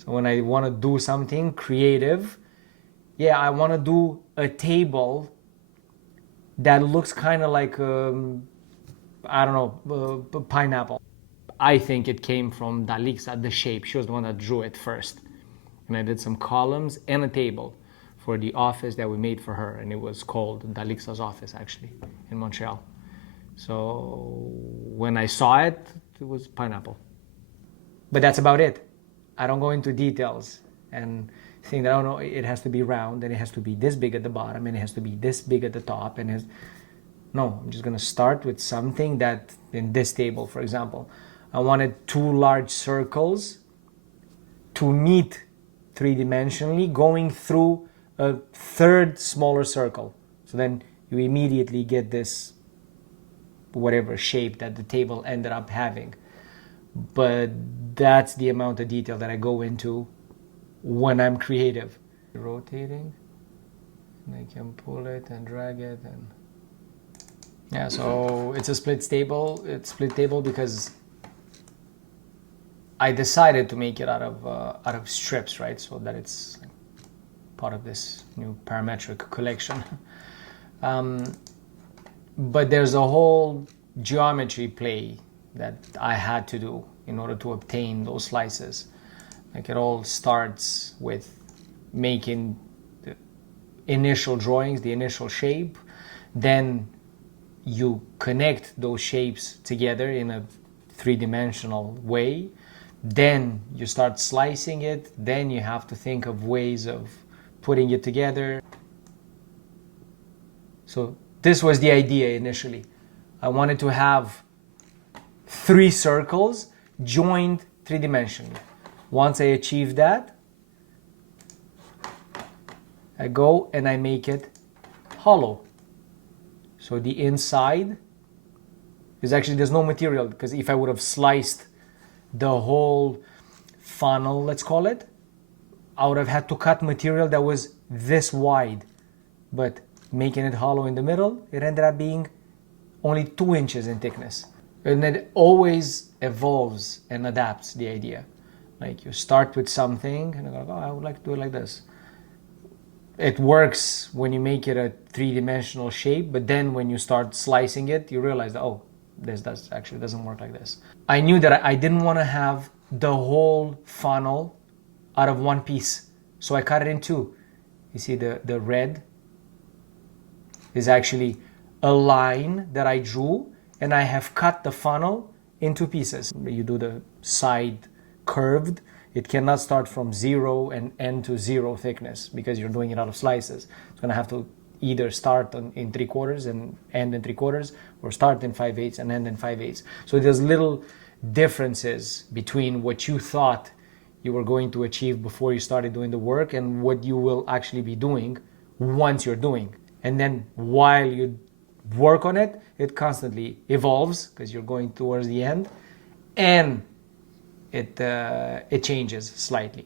So when I want to do something creative, yeah, I want to do a table that looks kind of like, I don't know, a pineapple. I think it came from Dalixa, the shape. She was the one that drew it first. And I did some columns and a table for the office that we made for her. And it was called Dalixa's office, actually, in Montreal. So when I saw it, it was pineapple. But that's about it. I don't go into details and think that, oh no, it has to be round and it has to be this big at the bottom and it has to be this big at the top. And no, I'm just going to start with something that, in this table, for example, I wanted 2 large circles to meet 3-dimensionally going through a 3rd smaller circle. So then you immediately get this whatever shape that the table ended up having. But that's the amount of detail that I go into when I'm creative. Rotating, and I can pull it and drag it, and yeah, so it's a split table. It's split table because I decided to make it out of strips, right? So that it's part of this new parametric collection. But there's a whole geometry play that I had to do in order to obtain those slices. Like, it all starts with making the initial drawings, the initial shape. Then you connect those shapes together in a 3-dimensional way. Then you start slicing it. Then you have to think of ways of putting it together. So this was the idea initially. I wanted to have 3 circles joined 3-dimensionally. Once I achieve that, I go and I make it hollow. So the inside is actually, there's no material, because if I would have sliced the whole funnel, let's call it, I would have had to cut material that was this wide. But making it hollow in the middle, it ended up being only 2 inches in thickness. And it always evolves and adapts the idea. Like, you start with something and you go, oh, I would like to do it like this. It works when you make it a 3-dimensional shape, but then when you start slicing it, you realize that, oh, this actually doesn't work like this. I knew that I didn't want to have the whole funnel out of one piece. So I cut it in 2. You see the red is actually a line that I drew, and I have cut the funnel into pieces. You do the side curved, it cannot start from 0 and end to 0 thickness because you're doing it out of slices. It's going to have to either start in 3/4 and end in 3/4, or start in 5/8 and end in 5/8. So there's little differences between what you thought you were going to achieve before you started doing the work and what you will actually be doing once you're doing. And then while you work on it, it constantly evolves because you're going towards the end, and it changes slightly.